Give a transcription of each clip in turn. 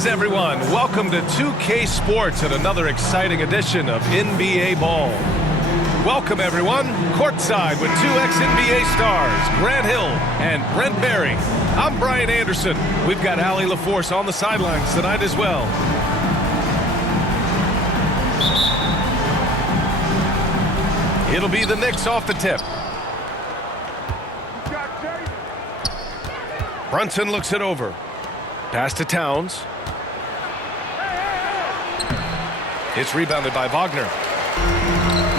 Greetings, everyone. Welcome to 2K Sports and another exciting edition of NBA Ball. Welcome, everyone, courtside with two ex-NBA stars, Grant Hill and Brent Barry. I'm Brian Anderson. We've got Allie LaForce on the sidelines tonight as well. It'll be the Knicks off the tip. Brunson looks it over. Pass to Towns. It's rebounded by Wagner.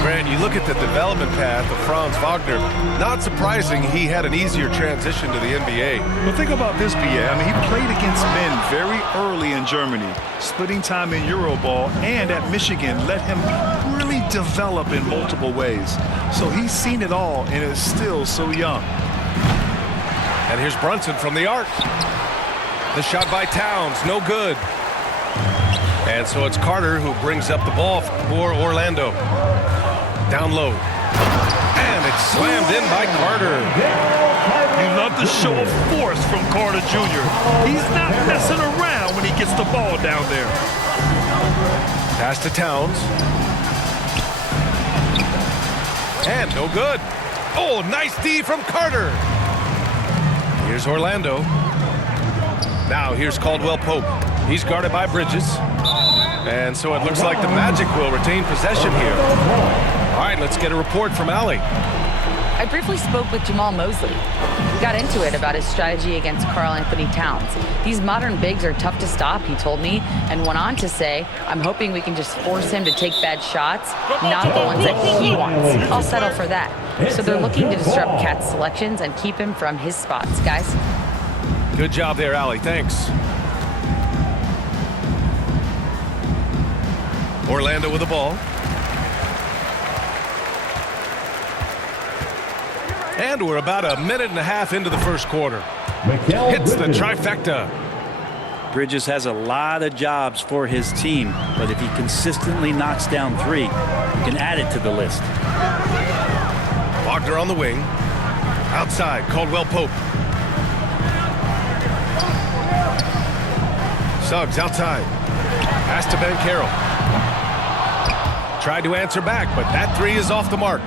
Grant, you look at the development path of Franz Wagner. Not surprising he had an easier transition to the NBA. Well, think about this, BA. I mean, he played against men very early in Germany, splitting time in Euroball, and at Michigan let him really develop in multiple ways. So he's seen it all and is still so young. And here's Brunson from the arc. The shot by Towns, no good. And so it's Carter who brings up the ball for Orlando. Down low. And it's slammed in by Carter. You love the show of force from Carter Jr. He's not messing around when he gets the ball down there. Pass to Towns. And no good. Oh, nice D from Carter. Here's Orlando. Now here's Caldwell Pope. He's guarded by Bridges. And so it looks like the Magic will retain possession here. All right, let's get a report from Allie. I briefly spoke with Jamal Mosley. We got into it about his strategy against Karl Anthony Towns. These modern bigs are tough to stop, he told me, and went on to say, I'm hoping we can just force him to take bad shots, not the ones that he wants. I'll settle for that. So they're looking to disrupt Cat's selections and keep him from his spots, guys. Good job there, Allie. Thanks. Orlando with the ball. And we're about a minute and a half into the first quarter. Hits the trifecta. Bridges has a lot of jobs for his team, but if he consistently knocks down three, he can add it to the list. Wagner on the wing. Outside, Caldwell Pope. Suggs outside. Pass to Banchero. Tried to answer back, but that three is off the mark.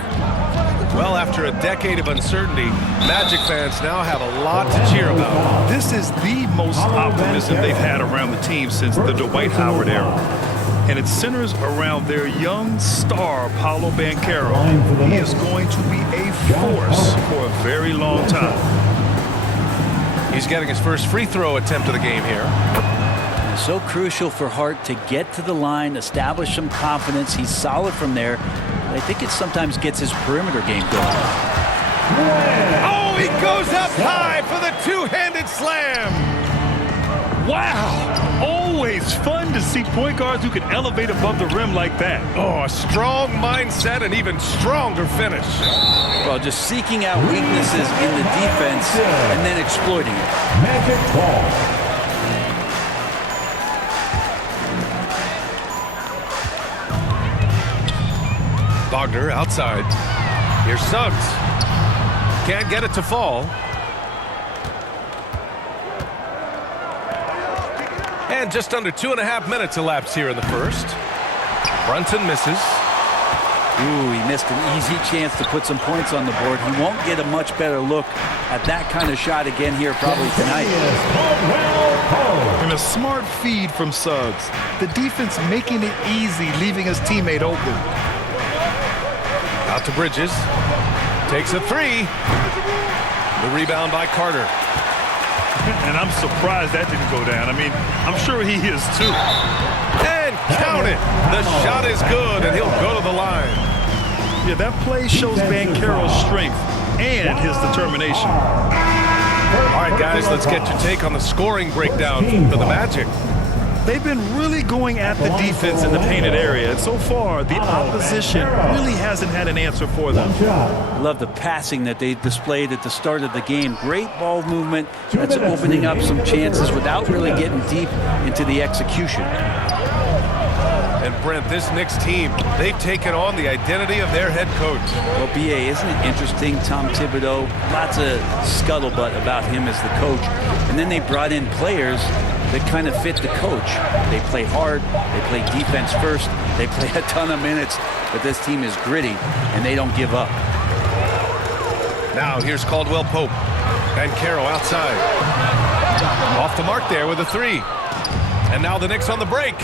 Well, after a decade of uncertainty, Magic fans now have a lot to cheer about. This is the most optimism they've had around the team since the Dwight Howard era. And it centers around their young star, Paolo Banchero. He is going to be a force for a very long time. He's getting his first free throw attempt of the game here. So crucial for Hart to get to the line, establish some confidence. He's solid from there. I think it sometimes gets his perimeter game going. Oh, he goes up high for the two-handed slam. Wow. Always fun to see point guards who can elevate above the rim like that. Oh, a strong mindset and even stronger finish. Well, just seeking out weaknesses in the defense and then exploiting it. Magic ball. Wagner outside. Here's Suggs. Can't get it to fall. And just under 2.5 minutes elapsed here in the first. Brunson misses. Ooh, he missed an easy chance to put some points on the board. He won't get a much better look at that kind of shot again here probably tonight. And a smart feed from Suggs. The defense making it easy, leaving his teammate open. Out to Bridges. Takes a three. The rebound by Carter. And I'm surprised that didn't go down. I mean, I'm sure he is too. And count it. The shot is good, and he'll go to the line. Yeah, that play shows Banchero's strength and his determination. All right, guys, let's get your take on the scoring breakdown for the Magic. They've been really going at the defense in the painted area, and so far, the opposition really hasn't had an answer for them. I love the passing that they displayed at the start of the game. Great ball movement. That's opening up some chances without really getting deep into the execution. And Brent, this Knicks team, they've taken on the identity of their head coach. Well, B.A., isn't it interesting, Tom Thibodeau, lots of scuttlebutt about him as the coach. And then they brought in players that kind of fit the coach. They play hard, they play defense first, they play a ton of minutes, but this team is gritty, and they don't give up. Now here's Caldwell Pope. And Caro outside. Off the mark there with a three. And now the Knicks on the break.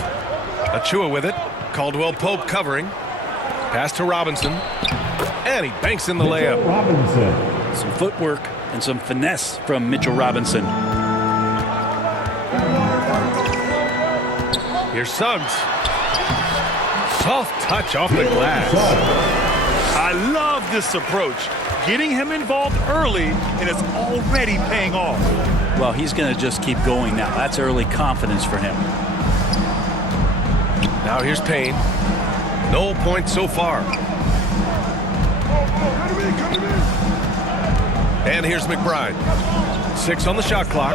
Achua with it. Caldwell Pope covering. Pass to Robinson. And he banks in the layup. Robinson. Some footwork and some finesse from Mitchell Robinson. Here's Suggs. Soft touch off the glass. I love this approach. Getting him involved early, and it's already paying off. Well, he's going to just keep going now. That's early confidence for him. Now here's Payne. No points so far. And here's McBride. 6 on the shot clock.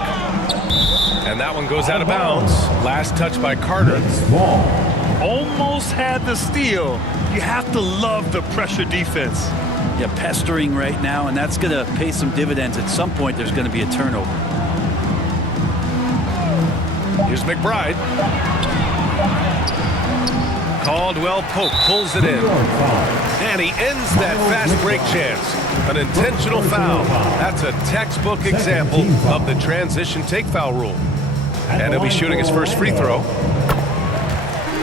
And that one goes out of bounds. Last touch by Carter. Almost had the steal. You have to love the pressure defense. Yeah, pestering right now, and that's going to pay some dividends. At some point, there's going to be a turnover. Here's McBride. Caldwell Pope pulls it in. And he ends that fast break chance. An intentional foul. That's a textbook example of the transition take foul rule. And he'll be shooting his first free throw.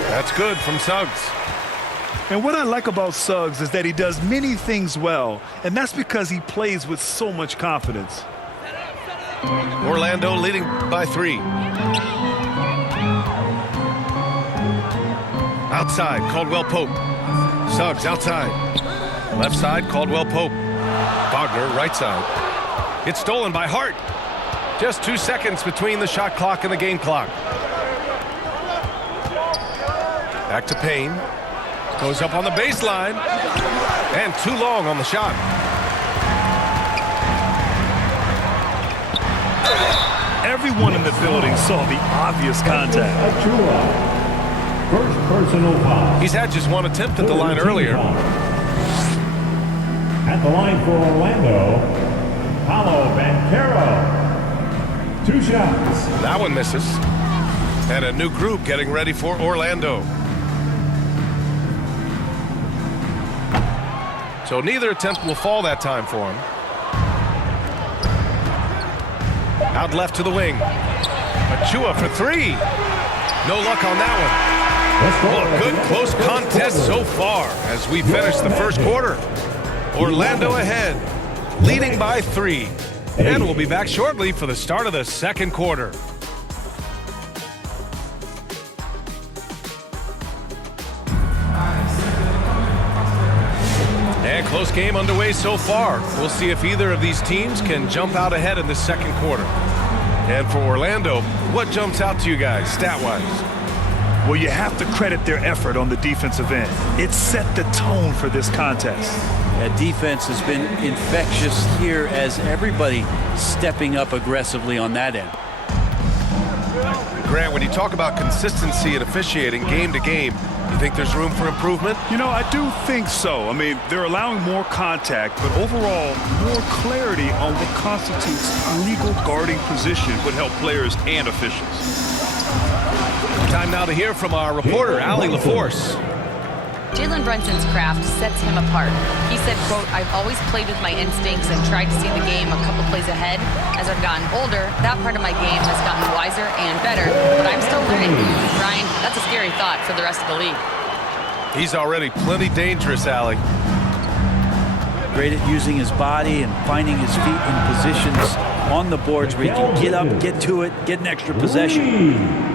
That's good from Suggs. And what I like about Suggs is that he does many things well, and that's because he plays with so much confidence. Orlando leading by 3. Outside, Caldwell Pope. Suggs outside. Left side, Caldwell Pope. Wagner, right side. It's stolen by Hart. Just 2 seconds between the shot clock and the game clock. Back to Payne. Goes up on the baseline. And too long on the shot. Everyone in the building saw the obvious contact. Achua. First personal foul. He's had just one attempt at the line earlier. At the line for Orlando, Paolo Banchero. 2 shots. That one misses. And a new group getting ready for Orlando. So neither attempt will fall that time for him. Out left to the wing. Achua for 3. No luck on that one. Well, a good close contest so far as we finish the first quarter. Orlando ahead, leading by 3. And we'll be back shortly for the start of the second quarter. And close game underway so far. We'll see if either of these teams can jump out ahead in the second quarter. And for Orlando, what jumps out to you guys stat-wise? Well, you have to credit their effort on the defensive end. It set the tone for this contest. Yeah, defense has been infectious here as everybody stepping up aggressively on that end. Grant, when you talk about consistency and officiating game to game, you think there's room for improvement? You know, I do think so. I mean, they're allowing more contact, but overall, more clarity on what constitutes legal guarding position would help players and officials. Time now to hear from our reporter, Allie LaForce. Jalen Brunson's craft sets him apart. He said, quote, "I've always played with my instincts and tried to see the game a couple plays ahead. As I've gotten older, that part of my game has gotten wiser and better, but I'm still learning." Ryan, that's a scary thought for the rest of the league. He's already plenty dangerous, Allie. Great at using his body and finding his feet in positions on the boards where he can get up, get to it, get an extra possession.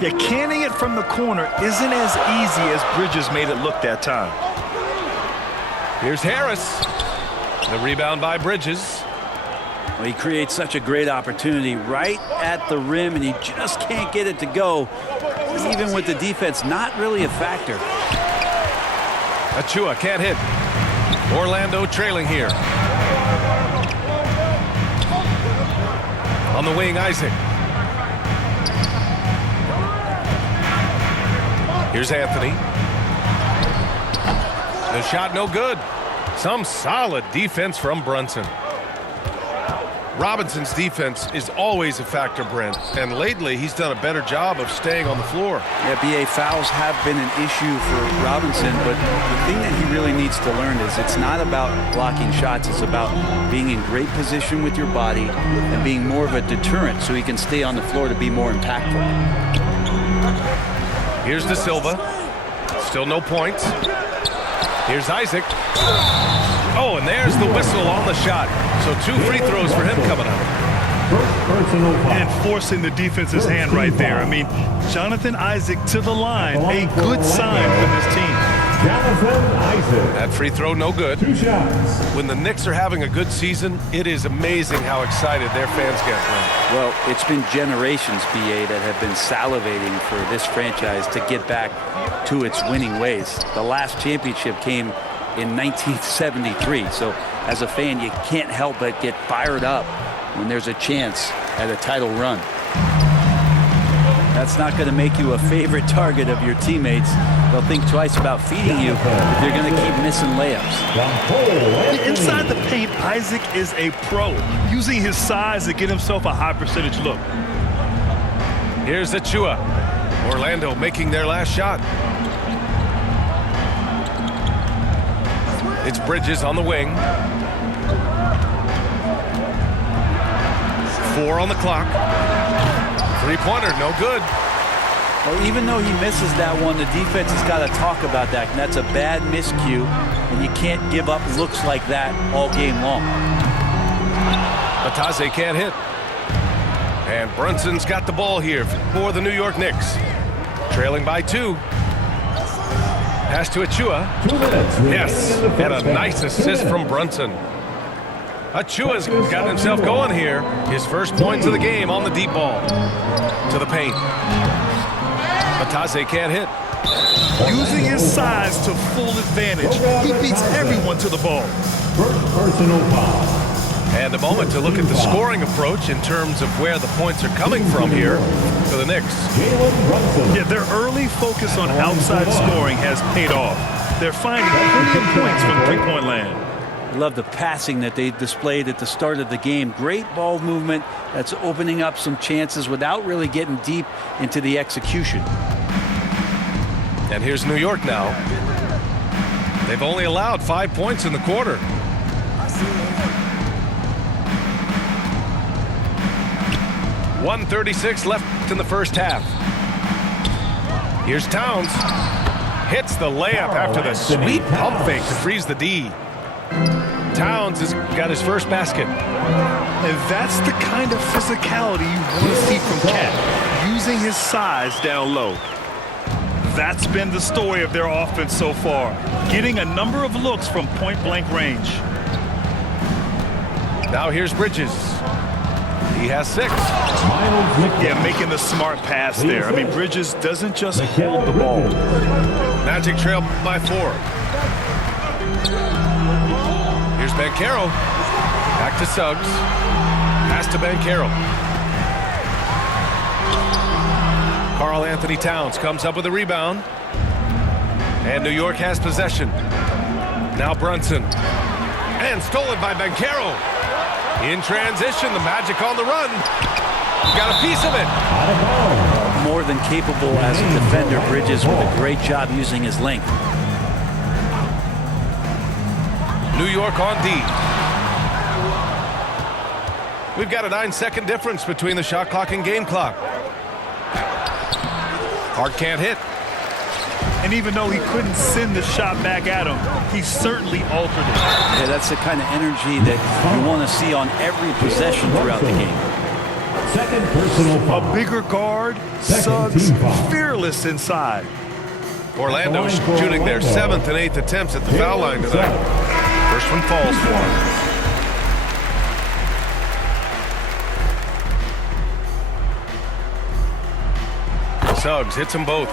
Yeah, canning it from the corner isn't as easy as Bridges made it look that time. Here's Harris. The rebound by Bridges. Well, he creates such a great opportunity right at the rim, and he just can't get it to go. Even with the defense not really a factor. Achua can't hit. Orlando trailing here. On the wing, Isaac. Here's Anthony. The shot no good. Some solid defense from Brunson. Robinson's defense is always a factor, Brent, and lately he's done a better job of staying on the floor. Yeah, BA, fouls have been an issue for Robinson, but the thing that he really needs to learn is it's not about blocking shots. It's about being in great position with your body and being more of a deterrent so he can stay on the floor to be more impactful. Here's De Silva. Still no points. Here's Isaac. Oh, and there's the whistle on the shot. So 2 free throws for him coming up. And forcing the defense's hand right there. I mean, Jonathan Isaac to the line. A good sign for this team. Jonathan Isaac. That free throw no good. 2 shots. When the Knicks are having a good season, it is amazing how excited their fans get. Well, it's been generations, BA, that have been salivating for this franchise to get back to its winning ways. The last championship came in 1973. So as a fan, you can't help but get fired up when there's a chance at a title run. That's not going to make you a favorite target of your teammates. They'll think twice about feeding you if you're going to keep missing layups. Inside the paint, Isaac is a pro, using his size to get himself a high percentage look. Here's Achua. Orlando making their last shot. It's Bridges on the wing. 4 on the clock. 3-pointer, no good. Well, even though he misses that one, the defense has got to talk about that. And that's a bad miscue, and you can't give up looks like that all game long. Batase can't hit. And Brunson's got the ball here for the New York Knicks. Trailing by 2. Pass to Achua. 2 minutes. Yes, and a nice assist from Brunson. Achua's got himself going here. His first points of the game on the deep ball. To the paint. Batase can't hit. Using his size to full advantage. He beats everyone to the ball. First personal foul. And a moment to look at the scoring approach in terms of where the points are coming from here for the Knicks. Jalen Brunson. Yeah, their early focus on outside scoring has paid off. They're finding plenty of points from three-point land. I love the passing that they displayed at the start of the game. Great ball movement that's opening up some chances without really getting deep into the execution. And here's New York now. They've only allowed 5 points in the quarter. .136 left in the first half. Here's Towns. Hits the layup after the sweet pump fake to freeze the D. Towns has got his first basket. And that's the kind of physicality you want to see from Cat, using his size down low. That's been the story of their offense so far, getting a number of looks from point-blank range. Now here's Bridges. He has 6. Yeah, making the smart pass there. I mean, Bridges doesn't just hold the ball. Magic trail by 4. Here's Banchero. Back to Suggs. Pass to Banchero. Karl Anthony Towns comes up with a rebound. And New York has possession. Now Brunson. And stolen by Banchero. In transition, the Magic on the run. Got a piece of it. More than capable as a defender, Bridges with a great job using his length. New York on D. We've got a 9-second difference between the shot clock and game clock. Hart can't hit. And even though he couldn't send the shot back at him, he certainly altered it. Yeah, that's the kind of energy that you want to see on every possession throughout the game. Second personal foul. A bigger guard, Suggs fearless inside. Orlando shooting their 7th and 8th attempts at the foul line tonight. First one falls for him. Suggs hits them both.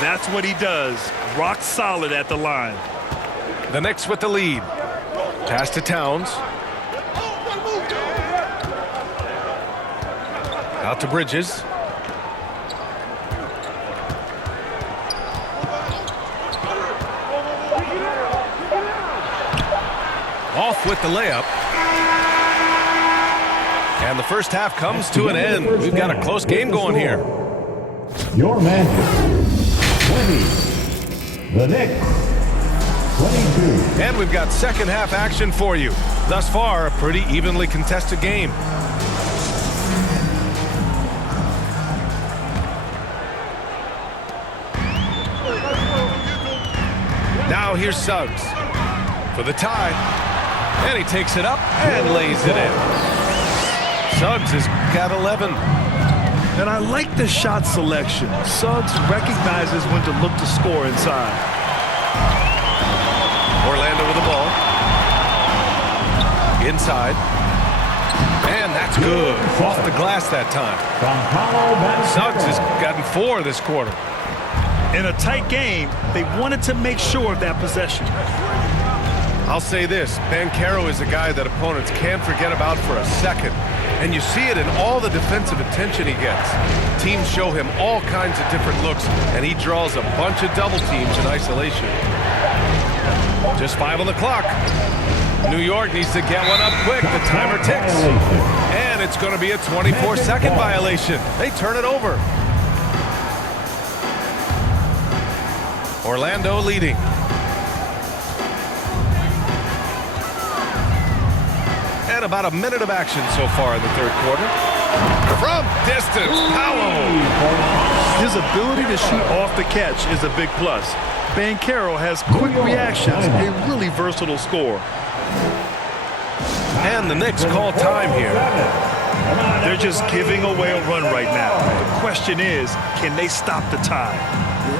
That's what he does. Rock solid at the line. The Knicks with the lead. Pass to Towns. Out to Bridges. off with the layup. And the first half comes to an end. We've got a close game going here. Your Magic, 20. The Knicks, 22. And we've got second half action for you. Thus far, a pretty evenly contested game. Now here's Suggs for the tie. And he takes it up and lays it in. Suggs has got 11. And I like the shot selection. Suggs recognizes when to look to score inside. Orlando with the ball. Inside. And that's good. Off the glass that time. Suggs has gotten 4 this quarter. In a tight game, they wanted to make sure of that possession. I'll say this, Banchero is a guy that opponents can't forget about for a second. And you see it in all the defensive attention he gets. Teams show him all kinds of different looks, and he draws a bunch of double teams in isolation. Just 5 on the clock. New York needs to get one up quick. The timer ticks. And it's going to be a 24-second violation. They turn it over. Orlando leading. And about a minute of action so far in the third quarter. From distance, Paolo. His ability to shoot off the catch is a big plus. Banchero has quick reactions, a really versatile scorer. And the Knicks call time here. They're just giving away a run right now. The question is, can they stop the tie?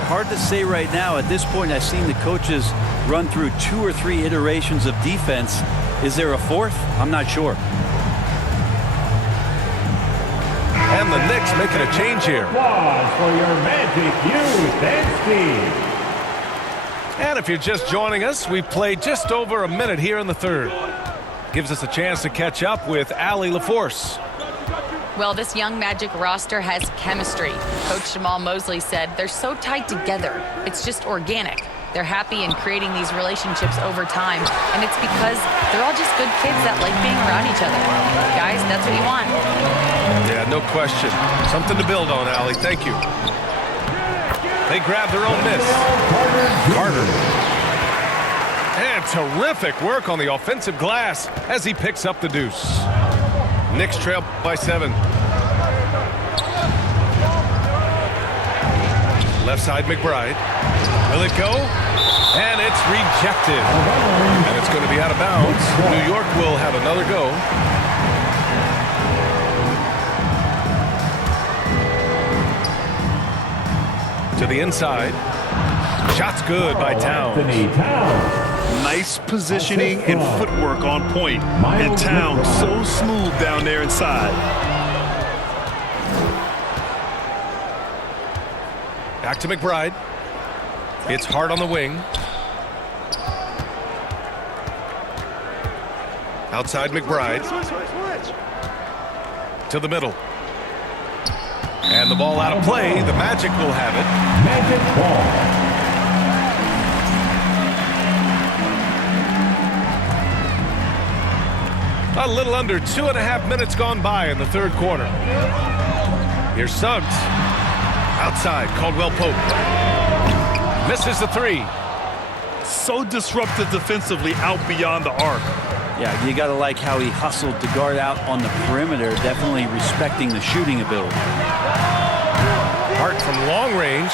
Hard to say right now. At this point, I've seen the coaches run through 2 or 3 iterations of defense. Is there a fourth? I'm not sure. And the Knicks making a change here. Applause for your Magic youth and speed. And if you're just joining us, we've played just over a minute here in the third. Gives us a chance to catch up with Allie LaForce. Well, this young Magic roster has chemistry. Coach Jamal Mosley said they're so tight together. It's just organic. They're happy in creating these relationships over time, and it's because they're all just good kids that like being around each other. Guys, that's what you want. Yeah, no question. Something to build on, Allie. Thank you. They grab their own miss. Carter. And terrific work on the offensive glass as he picks up the deuce. Knicks trail by 7. Left side, McBride. Will it go? And it's rejected. And it's going to be out of bounds. New York will have another go. To the inside. Shot's good by Towns. Nice positioning and footwork on point. And Towns so smooth down there inside. Back to McBride. It's hard on the wing. Outside McBride. To the middle. And the ball out of play. The Magic will have it. Magic ball. A little under 2.5 minutes gone by in the third quarter. Here's Suggs. Outside, Caldwell Pope. Misses the 3. So disruptive defensively out beyond the arc. Yeah, you got to like how he hustled to guard out on the perimeter, definitely respecting the shooting ability. Hart from long range.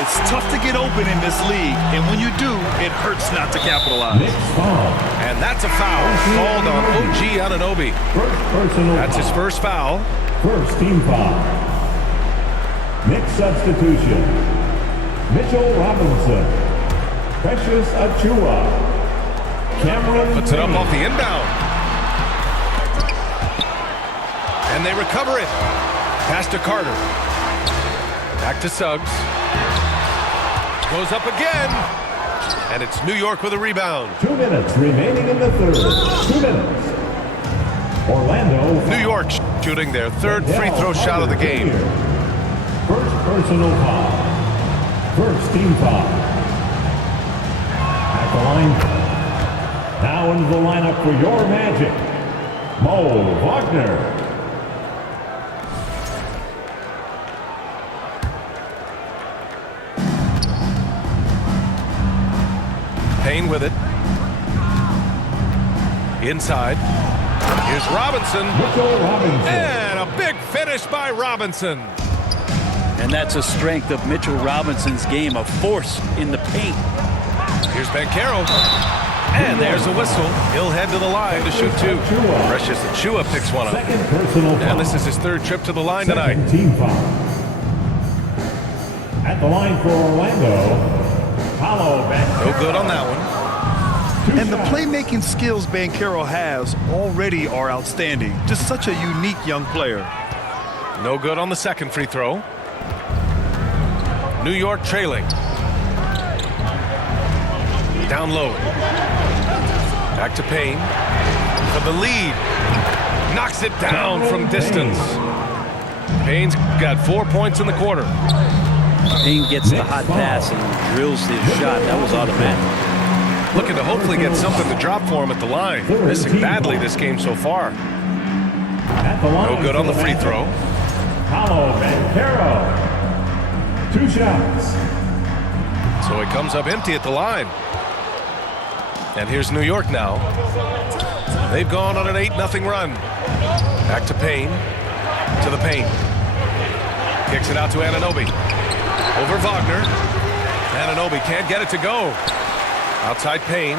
It's tough to get open in this league, and when you do, it hurts not to capitalize. And that's a foul called on OG Anunoby. That's his first foul. First team foul. Knicks substitution. Mitchell Robinson. Precious Achua. Cameron Puts it up off the inbound. And they recover it. Pass to Carter. Back to Suggs. Goes up again. And it's New York with a rebound. 2 minutes remaining in the third. 2 minutes. Orlando. New York shooting their third free throw shot of the game. First personal foul. First team foul. At the line. Now into the lineup for your Magic, Mo Wagner. Payne with it. Inside. Here's Robinson. And a big finish by Robinson. And that's a strength of Mitchell Robinson's game, a force in the paint. Here's Banchero. And there's a whistle. He'll head to the line to shoot two. Precious Achiuwa picks one up. And this is his third trip to the line tonight. Team foul. At the line for Orlando, Paolo Banchero. No good on that one. And the playmaking skills Banchero has already are outstanding. Just such a unique young player. No good on the second free throw. New York trailing. Down low. Back to Payne. For the lead. Knocks it down from distance. Payne's got 4 points in the quarter. Payne gets the hot pass and drills his shot. That was automatic. Looking to hopefully get something to drop for him at the line. Missing badly this game so far. No good on the free throw. Paolo Banchero. 2 shots. So he comes up empty at the line. And here's New York now. They've gone on an 8-0 run. Back to Payne. To the paint. Kicks it out to Anunoby. Over Wagner. Anunoby can't get it to go. Outside Payne.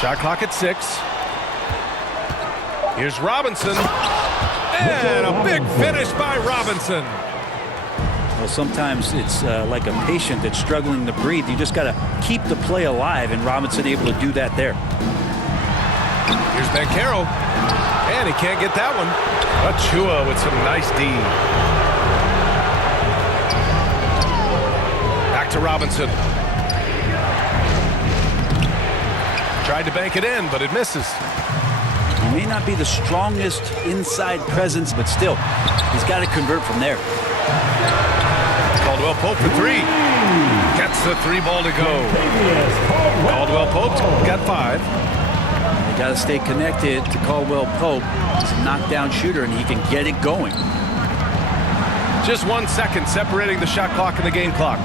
Shot clock at 6. Here's Robinson. And a big finish by Robinson. Well, sometimes it's like a patient that's struggling to breathe. You just got to keep the play alive, and Robinson able to do that there. Here's Banchero. And he can't get that one. Achiuwa with some nice D. Back to Robinson. Tried to bank it in, but it misses. He may not be the strongest inside presence, but still, he's got to convert from there. Caldwell Pope for 3. Gets the 3 ball to go. Caldwell Pope's got 5. You got to stay connected to Caldwell Pope. He's a knockdown shooter, and he can get it going. Just 1 second separating the shot clock and the game clock.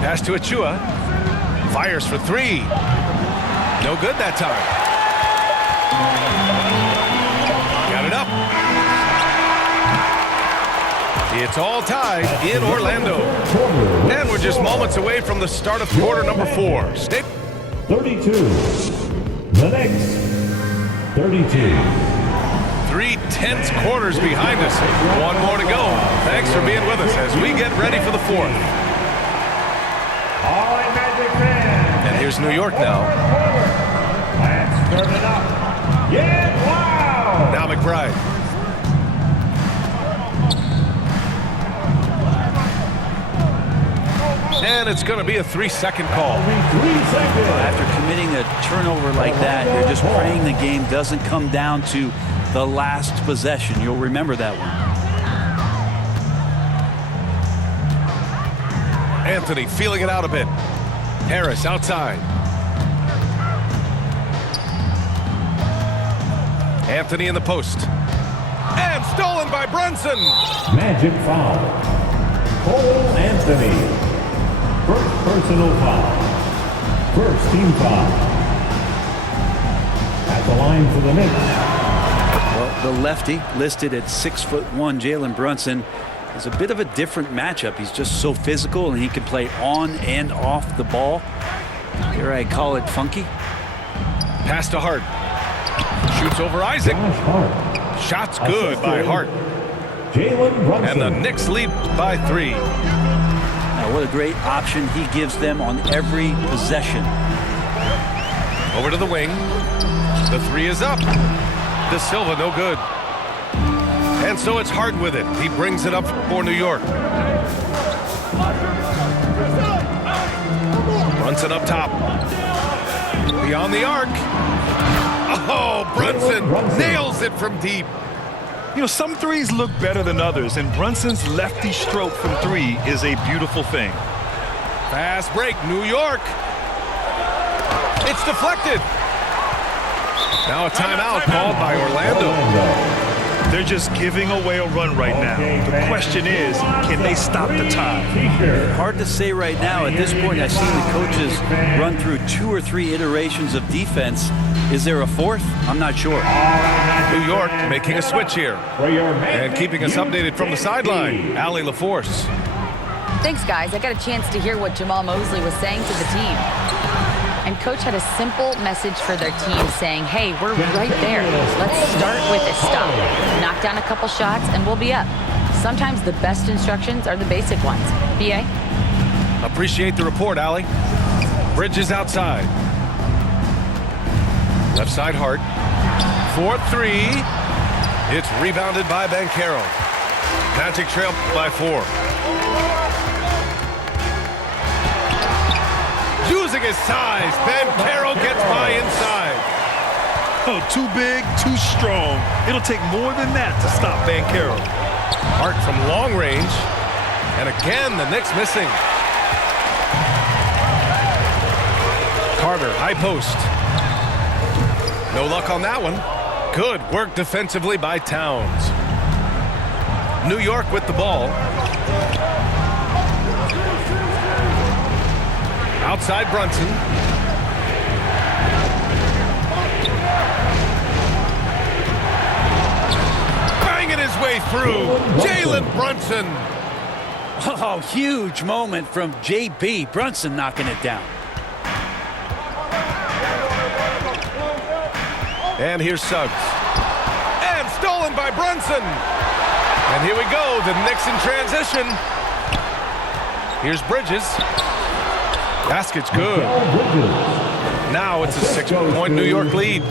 Pass to Achiuwa. Fires for 3. No good that time. Got it up. It's all tied in Orlando. And we're just moments away from the start of quarter number 4. 32. The Knicks. 32. 3 tense quarters behind us. 1 more to go. Thanks for being with us as we get ready for the 4th. All right, Magic fans. And here's New York now. Let's turn it up. Yeah, wow. Now McBride. And it's going to be a 3-second call. Only 3 seconds. After committing a turnover like that, you're just praying the game doesn't come down to the last possession. You'll remember that one. Anthony feeling it out a bit. Harris outside. Anthony in the post. And stolen by Brunson. Magic foul. Cole Anthony. First personal foul. First team foul. At the line for the Knicks. Well, the lefty listed at 6'1", Jalen Brunson, is a bit of a different matchup. He's just so physical, and he can play on and off the ball. Here I call it funky. Pass to Hart. Shoots over Isaac. Shots good by Hart. Jalen Brunson. And the Knicks lead by 3. Now, what a great option he gives them on every possession. Over to the wing. The 3 is up. De Silva, no good. And so it's Hart with it. He brings it up for New York. Brunson up top. Beyond the arc. Oh, Brunson nails it from deep. You know, some threes look better than others, and Brunson's lefty stroke from three is a beautiful thing. Fast break, New York. It's deflected. Now a timeout called by Orlando. They're just giving away a run right now. The question is, can they stop the time? Hard to say right now. At this point, I've seen the coaches run through 2 or 3 iterations of defense. Is there a fourth? I'm not sure. New York making a switch here. And keeping us updated from the sideline, Allie LaForce. Thanks, guys. I got a chance to hear what Jamal Mosley was saying to the team. And Coach had a simple message for their team saying, hey, we're right there. Let's start with a stop. Knock down a couple shots and we'll be up. Sometimes the best instructions are the basic ones. B.A.? Appreciate the report, Allie. Bridges outside. Left side Hart. 4-3. It's rebounded by Banchero. Magic trail by 4. Using his size, Banchero gets by inside. Oh, too big, too strong. It'll take more than that to stop Banchero. Hart from long range. And again, the Knicks missing. Carter, high post. No luck on that one. Good work defensively by Towns. New York with the ball. Outside Brunson. Banging his way through. Jalen Brunson. Oh, huge moment from J.B. Brunson knocking it down. And here's Suggs. And stolen by Brunson. And here we go. The Knicks in transition. Here's Bridges. Basket's good. Now it's a 6-point New York lead.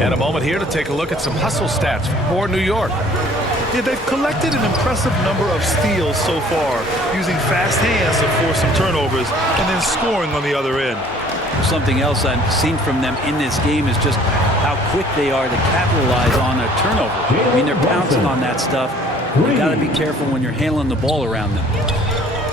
And a moment here to take a look at some hustle stats for New York. Yeah, they've collected an impressive number of steals so far, using fast hands to force some turnovers and then scoring on the other end. Something else I've seen from them in this game is just how quick they are to capitalize on a turnover. I mean, they're pouncing on that stuff. You got to be careful when you're handling the ball around them.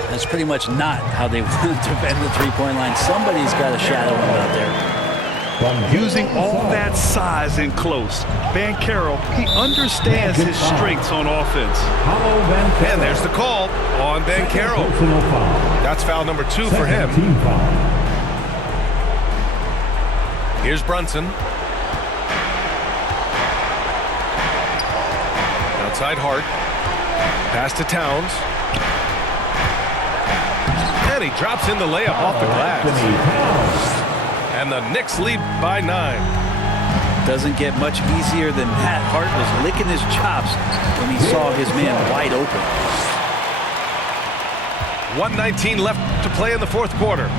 That's pretty much not how they want to defend the three-point line. Somebody's got to shadow him out there. Using all that size and close, Banchero, he understands his strengths on offense. And there's the call on Banchero. That's foul number 2 for him. Here's Brunson. Outside Hart. Pass to Towns. And he drops in the layup off the glass. And the Knicks lead by 9. Doesn't get much easier than that. Hart was licking his chops when he saw his man wide open. 1:19 left to play in the fourth quarter.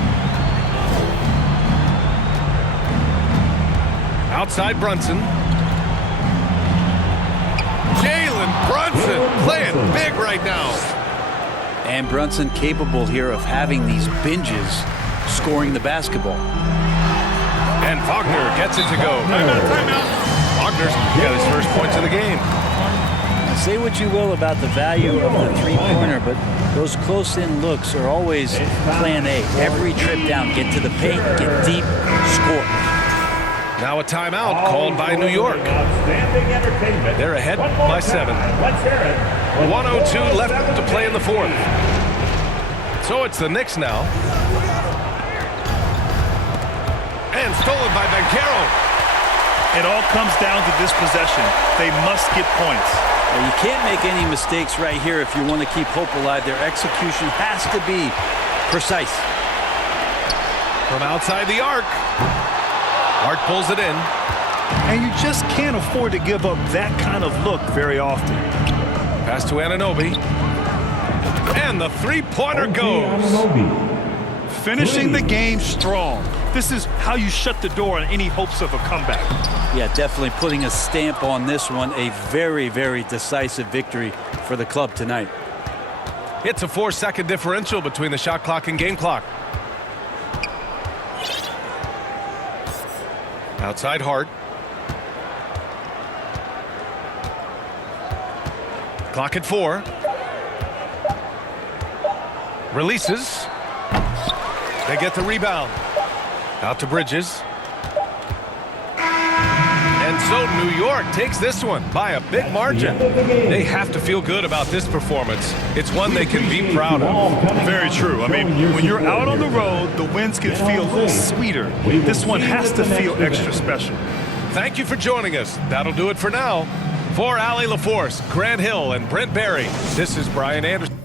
Outside Brunson. Jalen Brunson playing big right now. And Brunson capable here of having these binges scoring the basketball. And Wagner gets it to go. Wagner's got his first points of the game. Say what you will about the value of the three-pointer, but those close-in looks are always plan A. Every trip down, get to the paint, get deep, score. Now a timeout called by New York. They're ahead by 7. 1:02 left to play in the fourth. So it's the Knicks now. And stolen by Banchero. It all comes down to this possession. They must get points. Well, you can't make any mistakes right here if you want to keep hope alive. Their execution has to be precise. From outside the arc. Hart pulls it in. And you just can't afford to give up that kind of look very often. Pass to Anunoby. And the three-pointer goes. Finishing the game strong. This is how you shut the door on any hopes of a comeback. Yeah, definitely putting a stamp on this one. A very, very decisive victory for the club tonight. It's a 4-second differential between the shot clock and game clock. Outside Hart. Clock at 4. Releases. They get the rebound. Out to Bridges. And so New York takes this one by a big margin. They have to feel good about this performance. It's one they can be proud of. Very true. I mean, when you're out on the road, the wins can feel a little sweeter. This one has to feel extra special. Thank you for joining us. That'll do it for now. For Allie LaForce, Grant Hill, and Brent Barry, this is Brian Anderson.